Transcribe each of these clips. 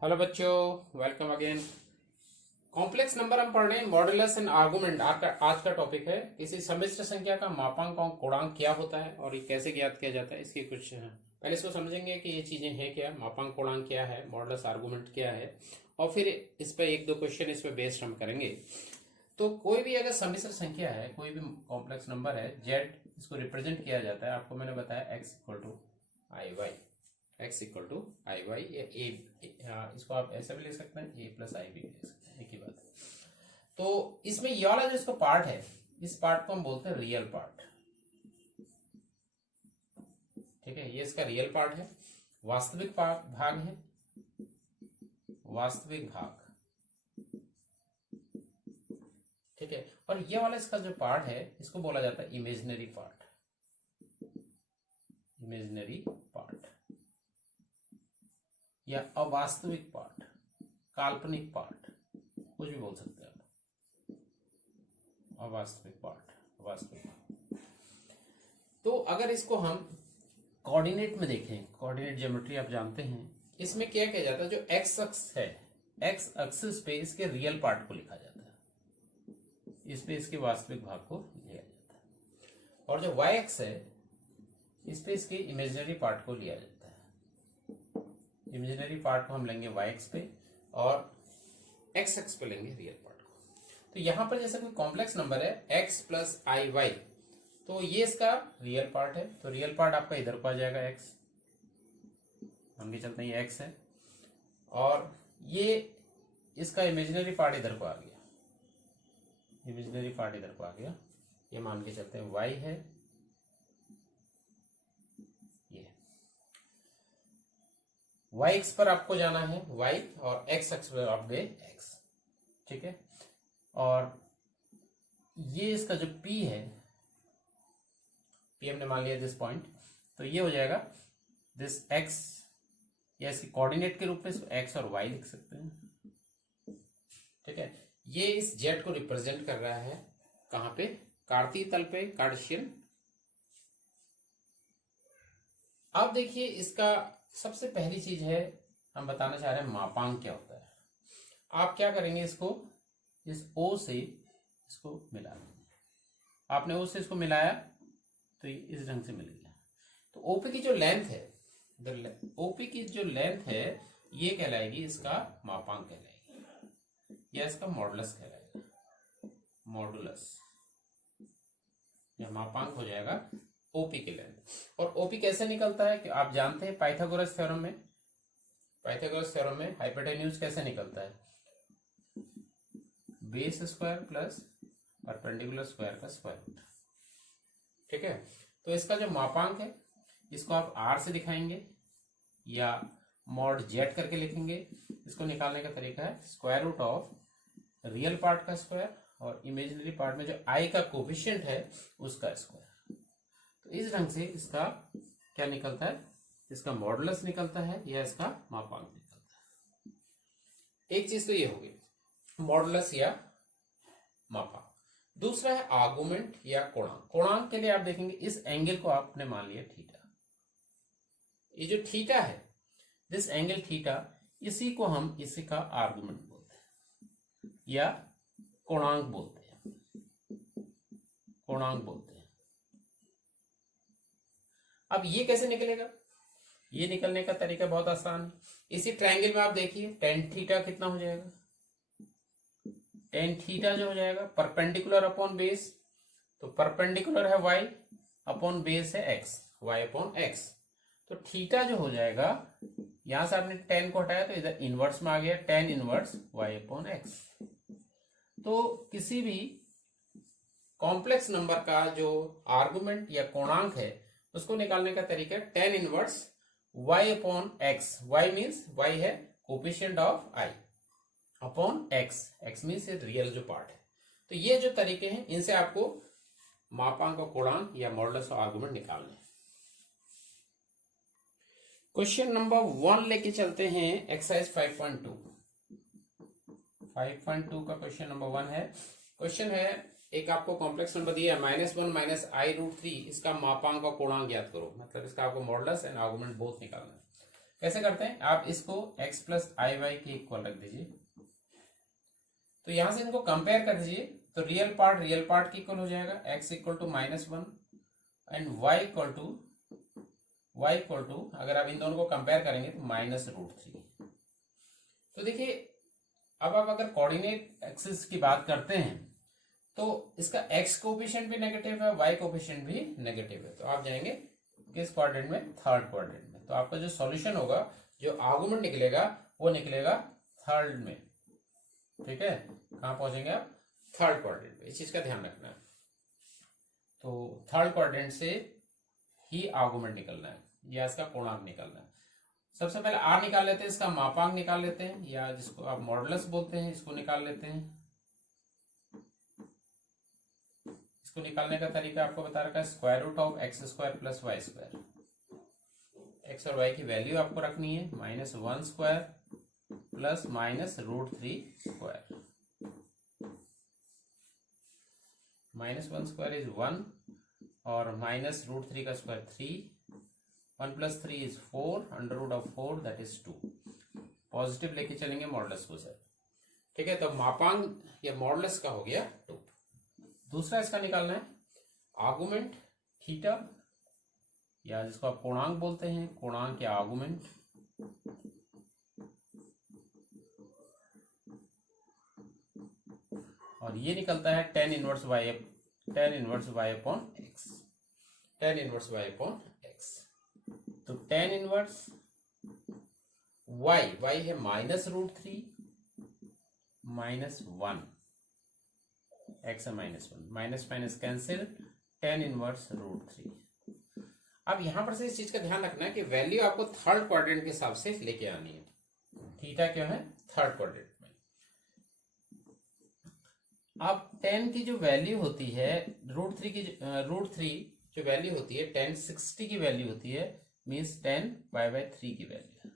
Hello बच्चों, welcome again. Complex number हम पढ़ रहे हैं, मॉडुलस एंड आर्गुमेंट आज का टॉपिक है। किसी सम्मिश्र संख्या का मापांक और गुणांक क्या होता है और ये कैसे ज्ञात किया जाता है, इसकी कुछ पहले इसको समझेंगे कि ये चीजें हैं क्या, मापांक गुणांक क्या है, मॉडुलस आर्गुमेंट क्या है, और फिर इस पर एक दो क्वेश्चन इस पर बेस्ड हम करेंगे। तो कोई भी अगर सम्मिश्र संख्या है, कोई भी कॉम्प्लेक्स नंबर है, जेड इसको रिप्रेजेंट किया जाता है। आपको मैंने बताया x equal to i y, x equal to i y या ए, इसको आप ऐसे भी लिख सकते हैं, ए प्लस आई भी लिख सकते हैं, एक ही बात है। तो इसमें ये वाला जो इसका पार्ट है, इस पार्ट को हम बोलते हैं रियल पार्ट। ठीक है, ये इसका रियल पार्ट है, वास्तविक भाग है, वास्तविक भाग। ठीक है, और ये वाला इसका जो पार्ट है, इसको बोला जाता है इमेजिनरी पार्ट, इमेजिनरी पार्ट या अवास्तविक पार्ट, काल्पनिक पार्ट, कुछ भी बोल सकते हैं आप। अवास्तविक पार्ट, अवास्तविक। तो अगर इसको हम कोऑर्डिनेट में देखें, कोऑर्डिनेट ज्योमेट्री आप जानते हैं, इसमें क्या किया जाता है, जो एक्स अक्ष है, एक्स एक्सिस पे इसके रियल पार्ट को लिखा जाता है, इस पे इसके वास्तविक भाग को लिया जाता है, और जो वाई एक्स है, इस पे इसके इमेजिनरी पार्ट को लिया जाता है। इमेजिनरी पार्ट को हम लेंगे वाई एक्स पे और एक्स एक्स पे लेंगे रियल पार्ट को। तो यहां पर जैसे कोई कॉम्प्लेक्स नंबर है एक्स प्लस आई वाई, तो ये इसका रियल पार्ट है, तो रियल पार्ट आपका इधर को आ जाएगा एक्स, हम भी चलते हैं ये एक्स है, और ये इसका इमेजिनरी पार्ट इधर को आ गया, इमेजिनरी पार्ट इधर को आ गया, ये मान के चलते हैं वाई है, ये वाई एक्स पर आपको जाना है वाई, और एक्स एक्स पर आप गए एक्स। ठीक है, और ये इसका जो पी है, पी हमने मान लिया दिस पॉइंट, तो ये हो जाएगा दिस एक्स, या इसके कोऑर्डिनेट के रूप में इसको एक्स और वाई लिख सकते हैं। ठीक है, ये इस जेड को रिप्रेजेंट कर रहा है कहां पे, कार्तीय तल पे, कार्टेशियन। अब देखिए, इसका सबसे पहली चीज है, हम बताना चाह रहे हैं मापांक क्या होता है। आप क्या करेंगे, इसको इस ओ से इसको मिला देंगे। आपने ओ से इसको मिलाया तो ये इस ढंग से मिल गया। तो ओपी की जो लेंथ है, ओपी की जो लेंथ है, ये कहलाएगी इसका मापांक कहलाएगी, या इसका मॉडुलस कहलाएगा, मॉडुलस या मापांक हो जाएगा ओपी की लेंथ। और ओपी कैसे निकलता है कि आप जानते हैं, पाइथागोरस थ्योरम में, पाइथागोरस थ्योरम में हाइपोटेन्यूज कैसे निकलता है, base square plus perpendicular square का स्क्वायर रूट। ठीक है, तो इसका जो मापांक है, इसको आप आर से दिखाएंगे या मॉड जेड करके लिखेंगे। इसको निकालने का तरीका है square root of real part का स्क्वायर और इमेजिनरी पार्ट में जो आई का कोफिशिएंट है उसका स्क्वायर। तो इस ढंग से इसका क्या निकलता है, इसका मॉडुलस निकलता है या इसका मापांक निकलता है। एक चीज तो ये होगी मॉडुलस या मापांक। दूसरा है आर्गुमेंट या कोणांक। कोणांक के लिए आप देखेंगे, इस एंगल को आपने मान लिया थीटा, ये जो थीटा है, दिस एंगल थीटा, इसी को हम इसी का आर्गुमेंट बोलते हैं या कोणांक बोलते हैं, कोणांक बोलते हैं। अब ये कैसे निकलेगा, ये निकलने का तरीका बहुत आसान है। इसी ट्रायंगल में आप देखिए टेन थीटा कितना हो जाएगा, टेन थीटा जो हो जाएगा परपेंडिकुलर अपॉन बेस, तो परपेंडिकुलर है वाई अपॉन बेस है एक्स, वाई अपॉन एक्स। तो थीटा जो हो जाएगा, यहां से आपने टेन को हटाया तो इधर इनवर्स में आ गया, tan inverse y upon x. तो किसी भी कॉम्प्लेक्स नंबर का जो आर्गुमेंट या कोणांक है, उसको निकालने का तरीका है tan inverse y upon x. Y means y है coefficient of i, upon x, x means real जो पार्ट है। तो ये जो तरीके हैं, इनसे आपको मापांक और कोणांक या मॉडुलस और आर्गुमेंट निकालने हैं। क्वेश्चन नंबर 1 लेके चलते हैं, एक्सरसाइज 5.2। 5.2 का क्वेश्चन नंबर 1 है। क्वेश्चन है, एक आपको कॉम्प्लेक्स नंबर दिया है -1 माइनस आई रूट 3, इसका मापांक और कोणांक ज्ञात करो। मतलब इसका आपको मॉडुलस एंड आर्गुमेंट बोथ निकालना है। कैसे करते हैं, आप इसको x प्लस आई वाई के इक्वल रख दीजिए। तो यहां से इनको कंपेयर कर दीजिए, तो रियल पार्ट के इक्वल हो जाएगा, x equal to -1 and y equal to अगर आप इन दोनों को कंपेयर करेंगे तो -√3। तो देखिए अब आप अगर कोऑर्डिनेट एक्सिस की बात करते हैं तो इसका x कोएफिशिएंट भी नेगेटिव है, y कोएफिशिएंट भी नेगेटिव है। तो आप जाएंगे किस क्वाड्रेंट में, थर्ड क्वाड्रेंट में। तो आपका जो सॉल्यूशन होगा, जो आर्गुमेंट निकलेगा वो निकलेगा थर्ड में। ठीक है, कहां पहुंचेंगे आप, थर्ड क्वाड्रेंट पे। इस चीज का ध्यान रखना है। तो थर्ड क्वाड्रेंट से ही आर्गुमेंट निकलना है या इसका पूर्णांक निकलना है। सबसे पहले आर निकाल लेते हैं, इसका मापांक निकाल लेते हैं, या जिसको आप मॉडुलस बोलते हैं इसको निकाल लेते हैं। इसको निकालने का तरीका आपको बता रखा है, square root of x² plus y square. X और वाई की वैल्यू आपको रखनी है, -1 square plus -√3 square. -1 square is 1 और -√3 का square 3, 1 plus 3 is 4, √4 that is 2। Positive लेके चलेंगे मॉडुलस को सर। ठीक है, तो मापांक या मॉडुलस का हो गया 2। दूसरा इसका निकालना है आर्गुमेंट थीटा, या जिसको आप पूर्णांक बोलते हैं, पूर्णांक या आर्गुमेंट। और ये निकलता है tan inverse y upon x, tan inverse y upon x। तो tan इनवर्स y है -√3 -1, x है -1, minus minus cancel, tan inverse √3। अब यहां पर से इस चीज का ध्यान रखना है कि वैल्यू आपको थर्ड क्वाड्रेंट के हिसाब से लेके आनी है। थीटा क्या है, थर्ड क्वाड्रेंट में। अब tan की जो वैल्यू होती है, √3 जो वैल्यू होती है, tan 60 की वैल्यू होती है, मीन्स tan π/3 की वैल्यू।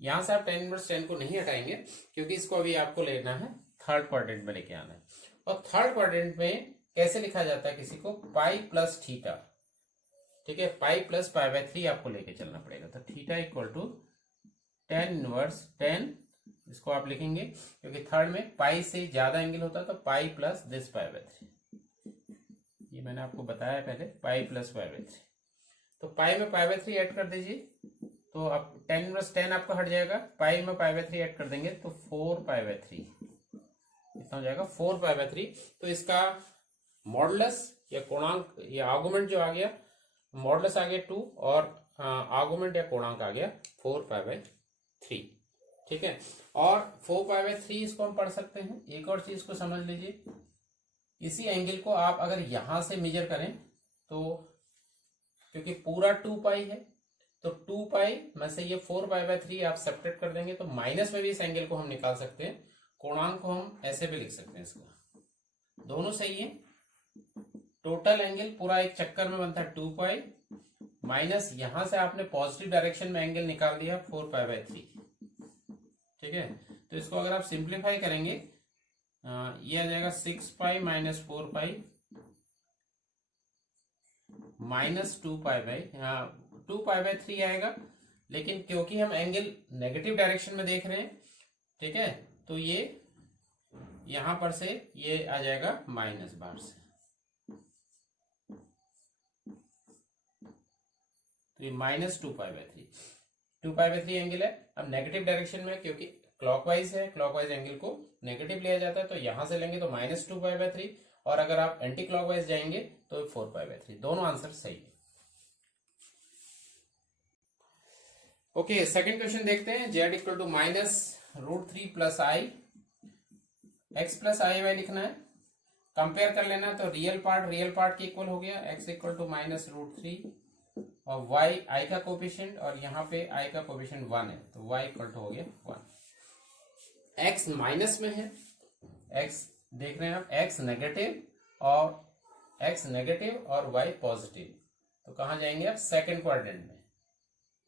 यहां से आप tan इनवर्स tan को नहीं हटाएंगे क्योंकि इसको अभी आपको लेना है थर्ड क्वाड्रेंट में लेके आना है। और थर्ड क्वाड्रेंट में कैसे लिखा जाता है किसी को, पाई प्लस थीटा। ठीक है, पाई प्लस π/3 आपको लेके चलना पड़ेगा। तो theta equal to tan inverse tan, इसको आप लिखेंगे क्योंकि थर्ड में पाई से ज्यादा एंगल होता है, तो पाई प्लस दिस π/3। ये मैंने आपको बताया पहले, पाई प्लस π/3। तो पाई में π/3 ऐड कर दीजिए, तो अब tan इनवर्स tan आपका हट जाएगा, पाई में π/3 ऐड कर देंगे तो 4π/3 कितना हो जाएगा, 4π/3। तो इसका मॉडुलस या पूर्णांक या आर्गुमेंट जो आ गया, मॉडुलस आ गया 2 और आर्गुमेंट या पूर्णांक आ गया 4π/3। ठीक है, और 4π/3 इसको हम पढ़ सकते हैं। एक और चीज को समझ लीजिए, इसी एंगल को आप अगर यहां से मेजर करें तो, क्योंकि पूरा 2π है, तो 2π में से ये 4π/3 आप सेपरेट कर देंगे तो माइनस में भी इस एंगल को हम निकाल सकते हैं। कोणांक को हम ऐसे भी लिख सकते हैं, इसका दोनों सही है। टोटल एंगल पूरा एक चक्कर में बनता है 2π, माइनस यहां से आपने पॉजिटिव डायरेक्शन में एंगल निकाल दिया 4π/3। ठीक है, तो इसको अगर आप सिंप्लीफाई करेंगे, ये आ जाएगा 6π माइनस 4π माइनस 2π/3 आएगा। लेकिन क्योंकि हम एंगल नेगेटिव डायरेक्शन में देख रहे हैं, ठीक है, तो ये यहां पर से ये आ जाएगा माइनस बाहर से, तो ये -2π/3 एंगल है। अब नेगेटिव डायरेक्शन में क्योंकि क्लॉकवाइज है, क्लॉकवाइज एंगल को नेगेटिव लिया जाता है, तो यहां से लेंगे तो -2π/3, और अगर आप एंटी क्लॉकवाइज जाएंगे तो 4π/3। दोनों आंसर सही है। ओके, सेकंड क्वेश्चन देखते हैं। z equal to -√3 plus i, x plus i y लिखना है, कंपेयर कर लेना है। तो रियल पार्ट के इक्वल हो गया, x इक्वल टू -√3 और y i का कोएफिशिएंट, और यहाँ पे i का कोएफिशिएंट 1 है, तो y इक्वल टू हो गया 1। x माइनस में है, x देख रहे हैं आप, x नेगेटिव और y पॉजिटिव, तो कहां जाएंगे आप, सेकंड क्वाड्रेंट में।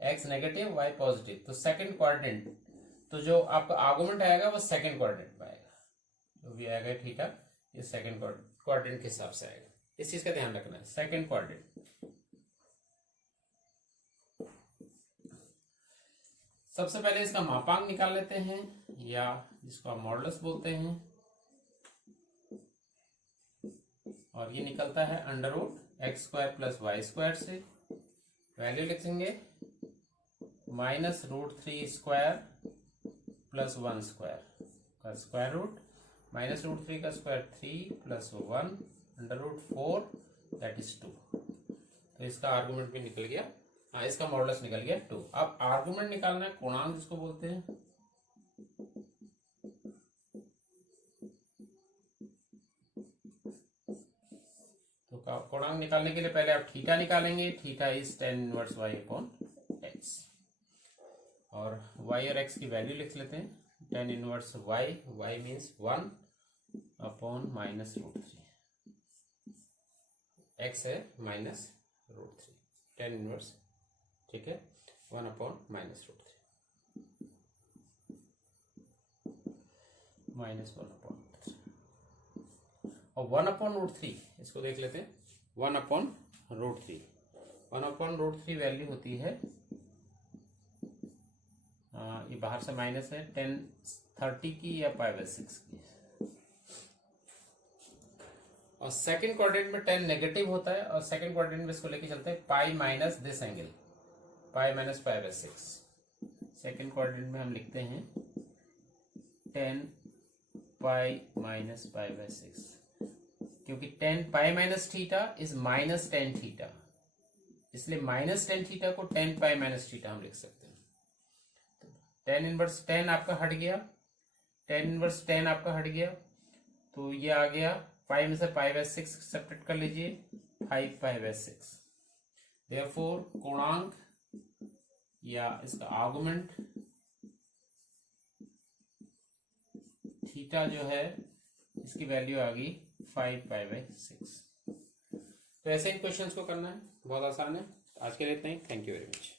x नेगेटिव y पॉजिटिव, तो सेकंड क्वाड्रेंट, तो जो आपका आर्गुमेंट आएगा वो सेकंड क्वाड्रेंट में आएगा, जो भी आएगा थीटा ये सेकंड क्वाड्रेंट के हिसाब से आएगा। इस चीज का ध्यान रखना है, सेकंड क्वाड्रेंट। सबसे पहले इसका मापांक निकाल लेते हैं, या जिसको आप मॉडुलस बोलते हैं, और ये निकलता है under root x square plus y square से। वैल्यू लिखेंगे -√3 स्क्वायर प्लस 1 स्क्वायर का स्क्वायर रूट, -√3 का square 3 plus 1 under root 4 that is 2। तो इसका आर्गुमेंट भी निकल गया, हाँ इसका मॉडुलस निकल गया 2। अब आर्गुमेंट निकालना है पूर्णांक जिसको बोलते हैं। तो पूर्णांक निकालने के लिए पहले आप थीटा निकालेंगे। Theta is tan inverse y upon x, और y और x की वैल्यू लिख लेते हैं। tan inverse y means 1 upon -√3, x है -√3, tan इनवर्स, ठीक है, 1 अपॉन -√3 -1/√3, और 1/√3 इसको देख लेते हैं। 1/√3, 1/√3 वैल्यू होती है, ये बाहर से माइनस है, 10/30 की या π/6 की। और सेकंड क्वाड्रेंट में 10 नेगेटिव होता है, और सेकंड क्वाड्रेंट में इसको लेके चलते हैं pi minus this angle, pi minus π/6। Second quadrant में हम लिखते हैं 10 पाई माइनस π/6, क्योंकि 10 pi minus theta is -10 theta, इसलिए -10 थीटा को 10 पाई माइनस थीटा हम लिख सकते हैं। tan इनवर्स 10 आपका हट गया, tan इनवर्स 10 आपका हट गया, तो ये आ गया 5 में से π/6 सेपरेट कर लीजिए, 5 π/6। देयरफॉर कोणांक या इसका आर्गुमेंट थीटा जो है इसकी वैल्यू आ गई 5 π/6। तो ऐसे इन क्वेश्चंस को करना है, बहुत आसान है। आज के लिए इतना ही, थैंक यू वेरी मच।